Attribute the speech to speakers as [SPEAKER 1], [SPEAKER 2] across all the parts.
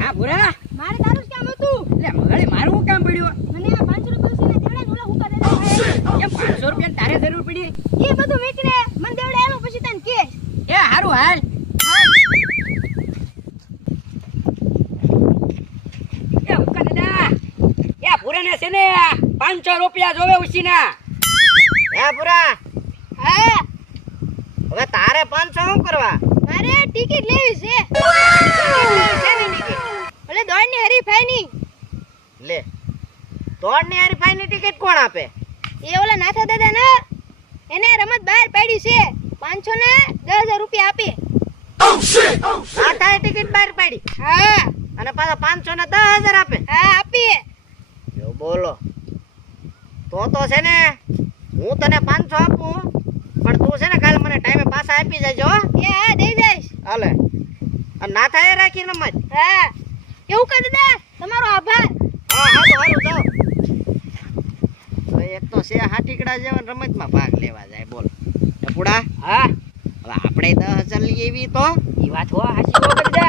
[SPEAKER 1] હા ભૂરા.
[SPEAKER 2] મારે તારું કામ હતું.
[SPEAKER 1] લે મગળે મારું કામ પડ્યું?
[SPEAKER 2] મને આ 500 રૂપિયા છે દેવડા ઓલા હુકા દેતા
[SPEAKER 1] કેમ પાંચસો રૂપિયા તારે જરૂર પડી?
[SPEAKER 2] એ બધું વેચીને. મને દેવડા આલો પછી તને કેસ
[SPEAKER 1] એ હારું હાલ. એ ઉકા દાદા એ ભૂરાને છે ને રૂપિયા જોવે ઉછીના.
[SPEAKER 3] હે પુરા
[SPEAKER 2] હે.
[SPEAKER 3] હવે તારે પાંચસો શું કરવા?
[SPEAKER 2] મારે ટિકિટ લેવી છે.
[SPEAKER 3] શેની
[SPEAKER 2] દોડની હરીફાઈ ની
[SPEAKER 3] લે દોડની હરીફાઈની ટિકિટ કોણ આપે?
[SPEAKER 2] એ ઓલા નાથા દાદા ને એને રમત બહાર પાડી છે. પાંચસો ને દસ હજાર રૂપિયા આપે.
[SPEAKER 3] નાથાએ ટિકિટ બહાર પાડી.
[SPEAKER 2] હા.
[SPEAKER 3] અને પાછા પાંચસો ને દસ હજાર આપે.
[SPEAKER 2] હા આપીએ.
[SPEAKER 3] જો બોલો. તો તો છે ને હું તને પાંચસો આપું પણ તું છે ને કાલે મને ટાઈમે પાછા આપી જજો હો.
[SPEAKER 2] એ હા દઈ દઈશ
[SPEAKER 3] હાલે અને ના થાય રાખી રમત
[SPEAKER 2] હા. એવું કરી દે. તમારો આભાર.
[SPEAKER 3] હા હા તો હારું જાઓ. એક તો છે હાટીકડા જેવા રમતમાં ભાગ લેવા જાય બોલ. ટપુડા
[SPEAKER 1] હા.
[SPEAKER 3] હવે આપણે દસ હજાર લઈ એવી તો?
[SPEAKER 1] એ વાત હો હાચી હો કરી દે.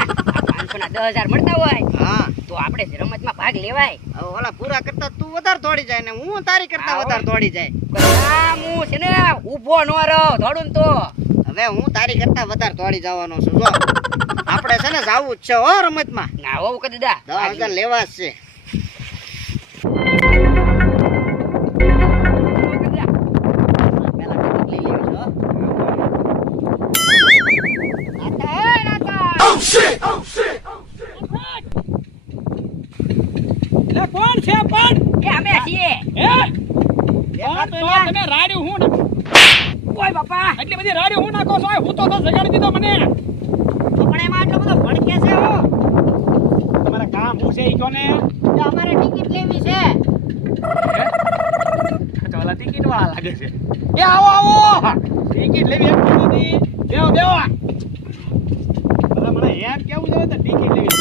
[SPEAKER 1] પાંચસો ના દસ હજાર મળતા હોય.
[SPEAKER 3] હા.
[SPEAKER 1] તો આપણે રમતમાં ભાગ લેવાય.
[SPEAKER 3] હવે ઓલા પૂરા કરતા તું વધારે દોડી જાય ને હું તારી કરતા વધારે દોડી જાય.
[SPEAKER 1] આ હું છે ને ઊભો ન રહો દોડું તો.
[SPEAKER 3] હવે હું તારી કરતા વધારે દોડી જવાનો છું જો. આપણે છે ને જાવું જ છે હો રમતમાં.
[SPEAKER 1] ના હોવું કરી દાદા
[SPEAKER 3] દસ હજાર લેવા જ છે.
[SPEAKER 4] કોણ છે પણ?
[SPEAKER 1] એ અમે છીએ.
[SPEAKER 4] તમે રાડ્યું હું
[SPEAKER 1] ઓય બાપા?
[SPEAKER 4] એટલી બધી રાડી હું નાખો છો? હું તો તો જગાડી દીધો મને.
[SPEAKER 3] પણ એમાં આટલો બધો ભડકે છે હો.
[SPEAKER 4] તમારે કામ હું છે ઈ કોને
[SPEAKER 3] તો અમારે ટિકિટ લેવી છે.
[SPEAKER 4] તો ઓલા ટિકિટ વાળા લાગે છે. એ આવો આવો. ટિકિટ લેવી એમ કીધું હતી બેવો બેવો મને એમ કેવું છે તો ટિકિટ લેવી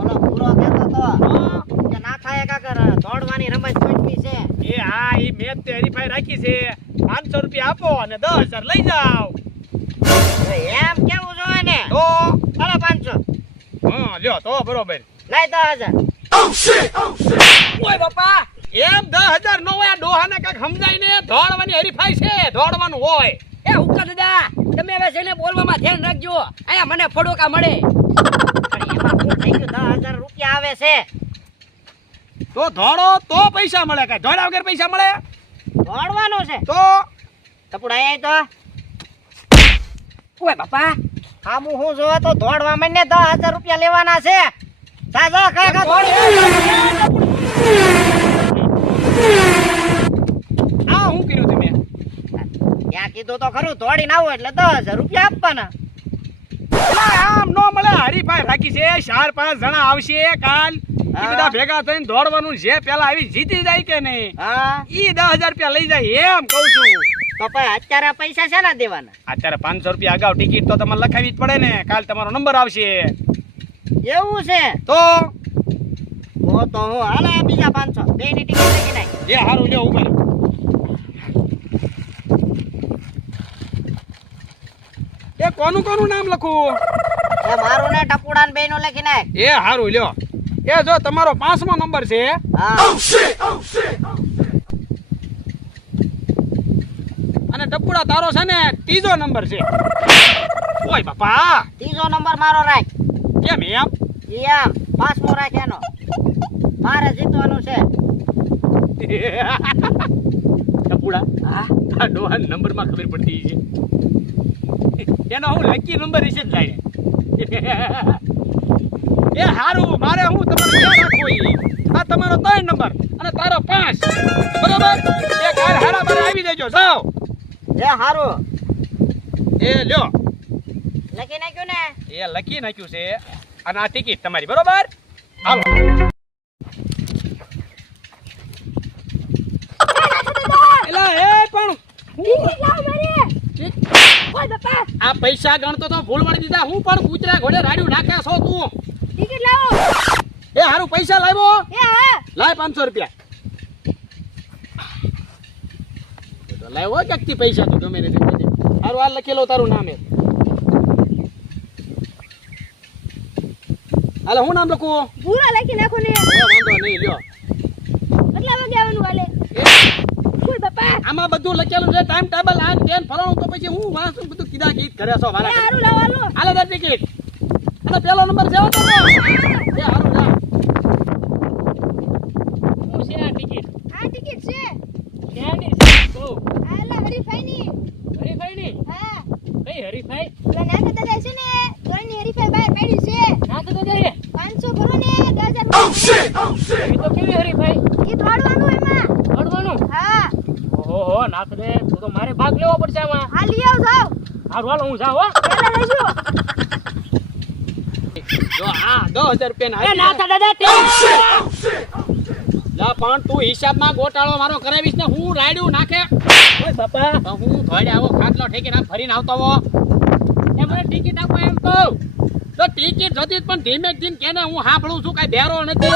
[SPEAKER 3] ઓલો પૂરો કહેતો તો. કે ના થાય કાકર દોડવાની રમત
[SPEAKER 4] હા મેચ તે હરીફાઈ રાખી છે. પાંચસો રૂપિયા આપો અને દસ હજાર લઈ જાઓ.
[SPEAKER 3] એમ કેવું જોઈએ ને?
[SPEAKER 4] તો?
[SPEAKER 3] ચાલો પાંચસો.
[SPEAKER 4] હા લ્યો તો બરોબર.
[SPEAKER 3] લઈ દસ હજાર.
[SPEAKER 1] ઓય બાપા
[SPEAKER 4] એમ દસ હજાર નો હોય આ ડોહાને કાંઈક સમજાય ને? દોડવાની હરીફાઈ છે દોડવાનું હોય.
[SPEAKER 1] એ ઉકા દાદા તમે હવે છે ને બોલવામાં ધ્યાન રાખજો. અહીંયા મને ફડોકા મળે
[SPEAKER 3] પણ એમાં શું થઈ ગયું દસ હજાર રૂપિયા આવે છે
[SPEAKER 4] તો ધોડો તો પૈસા મળે કે દોડ્યા વગર પૈસા મળે?
[SPEAKER 3] દોડવાનું છે.
[SPEAKER 4] તો?
[SPEAKER 3] ટપુડા અહીંયા તો.
[SPEAKER 1] ઓય બાપા.
[SPEAKER 3] હા હું શું જોવા તો દોડવા મને દસ હજાર રૂપિયા લેવાના છે. જા જા કા કા
[SPEAKER 4] આ હું કર્યું તમે
[SPEAKER 3] ત્યાં કીધું તો ખરું દોડી ના આવો એટલે દસ હજાર રૂપિયા આપવાના.
[SPEAKER 4] આમ નો મળે હરીફાઈ રાખી છે. ચાર પાંચ જણા આવશે કાલ.
[SPEAKER 3] હા.
[SPEAKER 4] બધા ભેગા થઈને દોડવાનું જે પેલા આવી જીતી જાય કે નહીં
[SPEAKER 3] હા.
[SPEAKER 4] ઈ દસ હજાર રૂપિયા લઈ જાય એમ કહું છું.
[SPEAKER 3] તો અત્યારે પૈસા છે ને દેવાના?
[SPEAKER 4] અત્યારે પાંચસો રૂપિયા અગાઉ ટિકિટ તો તમારે લખાવી જ પડે ને. કાલ તમારો નંબર આવશે.
[SPEAKER 3] એવું છે?
[SPEAKER 4] તો?
[SPEAKER 3] હું હાલે બીજા પાંચસો. બે ની ટિકિટ લખી નાખ.
[SPEAKER 4] જે હારું લ્યો ઉપર એ કોનું કોનું નામ લખું?
[SPEAKER 3] એ મારું ને ટપુડા ને બે નું લખી નાખ.
[SPEAKER 4] એ હારું લ્યો. એ જો તમારો પાંચમો નંબર છે.
[SPEAKER 3] હા.
[SPEAKER 4] અને ટપુડા તારો છે ને ત્રીજો નંબર છે. ઓય બાપા.
[SPEAKER 3] ત્રીજો નંબર મારો રાખ.
[SPEAKER 4] કેમ એમ?
[SPEAKER 3] એમ. આમ પાંચમો રાખ એનો. મારે જીતવાનું છે.
[SPEAKER 4] ટપુડા
[SPEAKER 1] હા.
[SPEAKER 4] આ ડોહાન નંબરમાં ખબર પડતી છે. એનો હું લકી નંબર છે જ જાય એ હારું મારે હું તમારે યાદ રાખવું. આ તમારો ત્રણ નંબર અને તારો પાંચ. બરોબર? એ કાલ હારા બારે આવી દેજો જાઓ.
[SPEAKER 3] એ હારું.
[SPEAKER 4] એ લ્યો.
[SPEAKER 3] લખી નાખ્યું ને?
[SPEAKER 4] એ લખી નાખ્યું છે. અને આ ટિકિટ તમારી બરોબર? હાલો. એલા એ પણ
[SPEAKER 2] ટિકિટ લાવ મારી.
[SPEAKER 4] આ પૈસા ગણતો તો ભૂલ વળી દીધા. હું પણ કૂતરા ઘોડે રાડ્યું નાખે છો તું.
[SPEAKER 2] ટિકિટ લાવો?
[SPEAKER 4] એ હારું પૈસા લાવ્યો?
[SPEAKER 2] એ હા
[SPEAKER 4] લાય 500 રૂપિયા. તો લાવ્યો ક્યાંકથી પૈસા તો ગમે ને હારું આ લખેલો તારું નામ એ હાલે હું નામ લખું?
[SPEAKER 2] ભૂરા લખી નાખો ને.
[SPEAKER 4] વાંધો નહીં લ્યો.
[SPEAKER 2] કેટલા વાગે આવવાનું હાલે
[SPEAKER 4] આમાં બધું લખેલું છે ટાઈમ ટેબલ આ તેન ફલાણું તો પછી હું વાંચું બધું કીધા ગીત કરે છો મારા
[SPEAKER 2] હારું લાવવાનું હાલે.
[SPEAKER 4] દર ટિકિટ અને પેલો નંબર છે હો તો એ હારું જા.
[SPEAKER 1] શું છે આ ટિકિટ?
[SPEAKER 2] આ ટિકિટ છે.
[SPEAKER 1] ક્યાંની છે? કહું
[SPEAKER 2] આ એલા હરીફાઈની.
[SPEAKER 1] હરીફાઈની?
[SPEAKER 2] હા.
[SPEAKER 1] કઈ હરીફાઈ?
[SPEAKER 2] ઓલા નાથા દાદા છે ને ધોરણની હરીફાઈ બહાર પાડી છે.
[SPEAKER 1] ના તો જઈએ.
[SPEAKER 2] 500 ભરો ને 10000
[SPEAKER 1] એ તો કેવી હરીફાઈ?
[SPEAKER 2] એ દોડવાનું એમાં.
[SPEAKER 1] દોડવાનું
[SPEAKER 2] હા.
[SPEAKER 1] ઓહો નાખ દે. તો તો મારે ભાગ લેવો પડશે આમાં.
[SPEAKER 2] હા લઈ આવ જાવ
[SPEAKER 1] હારું હાલો હું જાવ હો.
[SPEAKER 2] પેલા લેજો
[SPEAKER 4] જો આ 10000 રૂપિયા
[SPEAKER 1] ના દાદા તે
[SPEAKER 4] લા પણ તું હિસાબમાં ગોટાળો મારો કરાવીશ ને હું રાયડું નાખે.
[SPEAKER 1] ઓય બાપા.
[SPEAKER 4] હું ધોડે આવો ખાટલો ઠેકીને આમ ફરીને આવતો હો
[SPEAKER 1] એ મને ટિકિટ આપો એમ કહું.
[SPEAKER 4] તો ટિકિટ જતી જ પણ ધીમે ધીમે કેને હું સાંભળું છું કઈ બેરો નથી.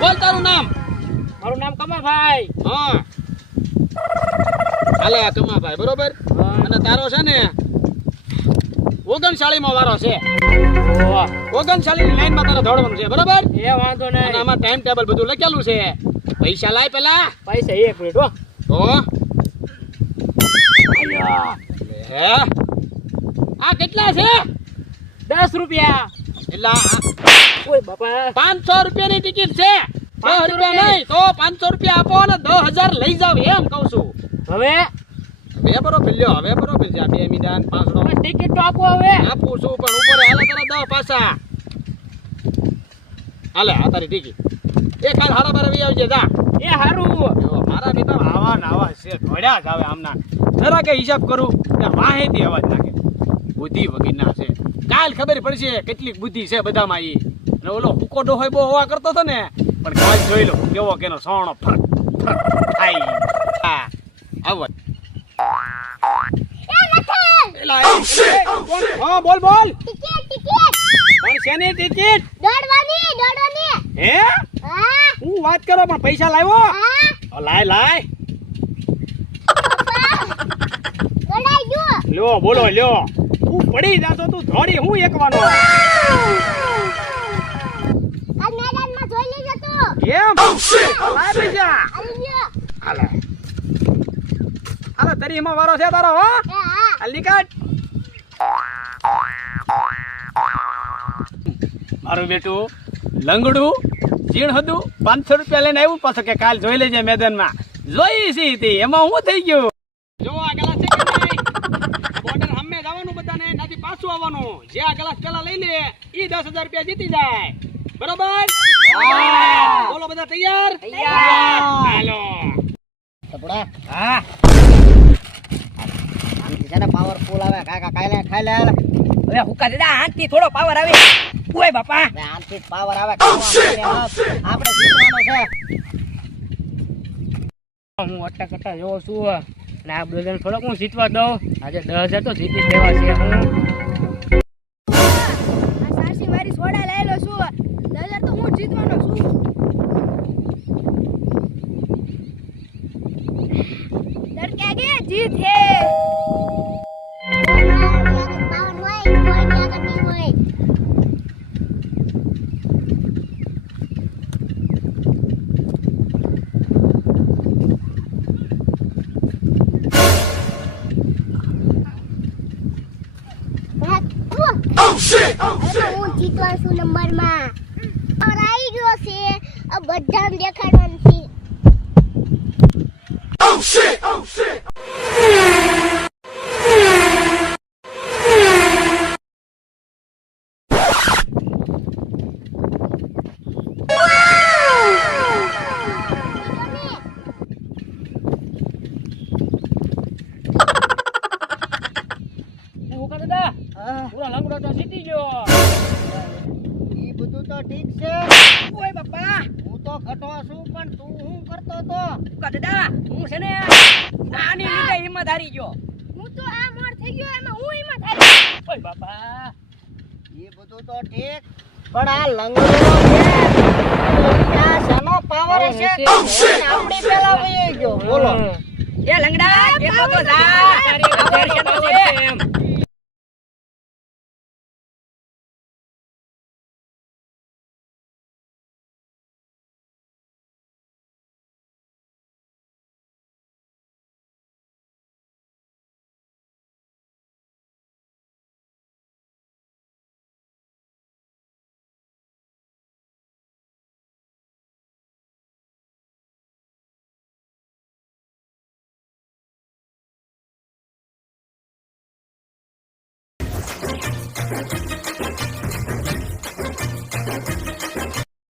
[SPEAKER 4] બોલ તારું નામ.
[SPEAKER 1] મારું નામ કમાભાઈ.
[SPEAKER 4] હા. હાલે કમાભાઈ બરોબર? અને તારો છે ને? ઓગણચાળીમાં વારો છે.
[SPEAKER 1] ઓહો.
[SPEAKER 4] ઓગણચાળીની લાઈનમાં તારે દોડવાનું છે બરાબર?
[SPEAKER 1] એ વાંધો નહીં.
[SPEAKER 4] આમાં ટાઈમ ટેબલ બધું લખેલું છે. પૈસા લાય પેલા.
[SPEAKER 1] પૈસા એક મિનિટ હો.
[SPEAKER 4] તો હે? આ કેટલા છે?
[SPEAKER 1] દસ રૂપિયા.
[SPEAKER 4] એટલે
[SPEAKER 1] ઓય બાપા.
[SPEAKER 4] પાંચસો રૂપિયાની ટિકિટ છે. દસ
[SPEAKER 1] 500
[SPEAKER 4] રૂપિયા. નહીં તો પાંચસો રૂપિયા આપો અને દસ હજાર લઈ જાવ એમ કહું છું.
[SPEAKER 1] હવે
[SPEAKER 4] હવે બરોબર લ્યો હવે બરોબર છે બે મીડા
[SPEAKER 1] પાંચડો ટિકિટ તો આપો હવે
[SPEAKER 4] આપું છું પણ ઉપર હાલે તારા દો પાછા હાલે આ તારી ટિકિટ એ કાલ હારા બારે આવી આવજે જા
[SPEAKER 1] એ હારું
[SPEAKER 4] મારા બેટા આવા નાવા છે ધોડ્યા જ આવે આમના જરા કે હિસાબ કરું કે વાહેથી અવાજ નાખે બુદ્ધિ વગીરના છે કાલ ખબર પડશે કેટલી બુદ્ધિ છે બધામાં ઈ અને ઓલો હુકો ડોહોય બહુ હોવા કરતો હતો ને પણ કાલ જોઈ લો કેવો કેનો સોણો ફરક ફરક થાય એ, કોણ? હા બોલ બોલ.
[SPEAKER 2] Ticket ticket.
[SPEAKER 4] પણ શેની ટિકિટ?
[SPEAKER 2] દોડવાની દોડવાની.
[SPEAKER 4] હે?
[SPEAKER 2] હા.
[SPEAKER 4] હું વાત કરો પણ પૈસા લાવ્યો?
[SPEAKER 2] હા.
[SPEAKER 4] લાય લાય.
[SPEAKER 2] દોડાઈ
[SPEAKER 4] લ્યો બોલો લ્યો. તું પડી જાતો તું ધોડી હું એકવાનો?
[SPEAKER 2] આ મેદાનમાં જોઈ લેજો તો.
[SPEAKER 4] એમ લાય પૈસા. હાલે. હાલે તરી એમાં વારો છે તારો હો. હાલ નીકાળ મારું બેટું લંગડું જીણ હતું પાંચસો રૂપિયા લઈને આવ્યું પાછો કે કાલ જોઈ લેજે મેદાનમાં. જોઈ સી હતી? એમાં હું થઈ ગયું? જો આ ગ્લાસ છે બોર્ડર સામે જવાનું બધાને નાથી પાછું આવવાનું. જે આ ગ્લાસ પેલા લઈ લે એ દસ હજાર રૂપિયા જીતી જાય. બરોબર? બોલો બધા તૈયાર?
[SPEAKER 1] તૈયાર.
[SPEAKER 4] હાલો. હા.
[SPEAKER 3] પાવરફુલ કાકા લે ખાઈ લે.
[SPEAKER 1] હવે હુકા દાદા હાથથી થોડો પાવર આવે. ઓય બાપા.
[SPEAKER 3] ને પાવર આવે. હા. આપણે જીતવાનો છે.
[SPEAKER 1] હું અટ્ટા કટ્ટા જોઉં છું. અને આ બ્રધર થોડોક હું જીતવા દઉં. આજે દસ હજાર તો જીતી લેવા છે હું.
[SPEAKER 2] છું
[SPEAKER 5] નંબરમાં. ઓર આવી ગયો છે. બધા બધાને દેખાડવાનું છે
[SPEAKER 1] હુકા દાદા
[SPEAKER 3] હા,
[SPEAKER 1] પૂરો લંગડો તો જીતી ગયો
[SPEAKER 3] ઈ બધું તો ઠીક છે
[SPEAKER 1] ઓય બાપા.
[SPEAKER 3] હું તો ઘટો છું પણ તું હું કરતો તો?
[SPEAKER 1] હુકા હું છે ને નાની લીધે હિંમત હારી ગયો.
[SPEAKER 2] હું તો આ મોર થઈ ગયો એમાં હું થાય
[SPEAKER 1] ઓય બાપા.
[SPEAKER 3] એ બધું તો ઠીક પણ આ લંગડો છે. આ શાનો પાવર છે. આપણી પેલા વહી ગયો. બોલો.
[SPEAKER 1] એ લંગડા કેટલો તો જા Thank
[SPEAKER 5] you.